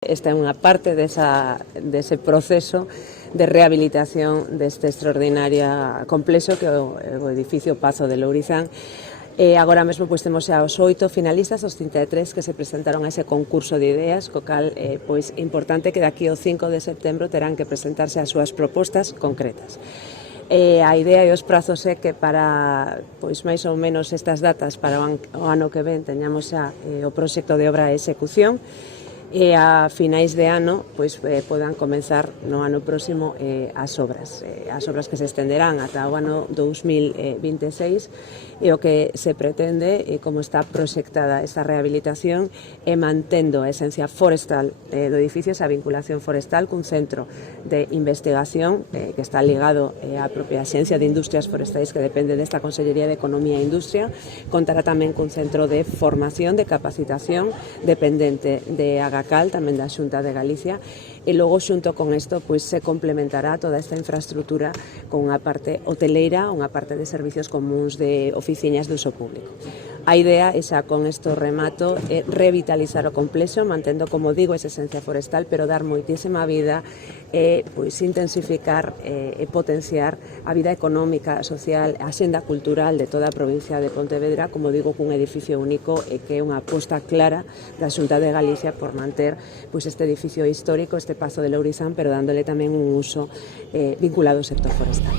Esta é unha parte dese proceso de rehabilitación deste extraordinario complexo que é o edificio Pazo de Lourizán. Agora mesmo temos xa os 8 finalistas, os 33 que se presentaron a ese concurso de ideas, co cal é importante que daqui ao 5 de setembro terán que presentarse as súas propostas concretas. A idea e os prazos é que para máis ou menos estas datas para o ano que ven teñamos xa o proxecto de obra e execución e a finais de ano podan comenzar no ano próximo as obras que se estenderán ata o ano 2026 e o que se pretende, como está proxectada esta rehabilitación, é mantendo a esencia forestal do edificio, esa vinculación forestal cun centro de investigación que está ligado á propia Axencia de Industrias Forestais que depende desta Consellería de Economía e Industria. Contará tamén cun centro de formación, de capacitación dependente de Agacal, tamén da Xunta de Galicia, e logo xunto con isto se complementará toda esta infraestructura con unha parte hoteleira, unha parte de servicios comuns de oficinas de uso público. A idea, e xa con isto remato, é revitalizar o complexo, mantendo, como digo, esa esencia forestal, pero dar moitísima vida e intensificar e potenciar a vida económica, social, a xenda cultural de toda a provincia de Pontevedra, como digo, cun edificio único e que é unha aposta clara da Xunta de Galicia por manter este edificio histórico, este Pazo de Lourizán, pero dándole tamén un uso vinculado ao sector forestal.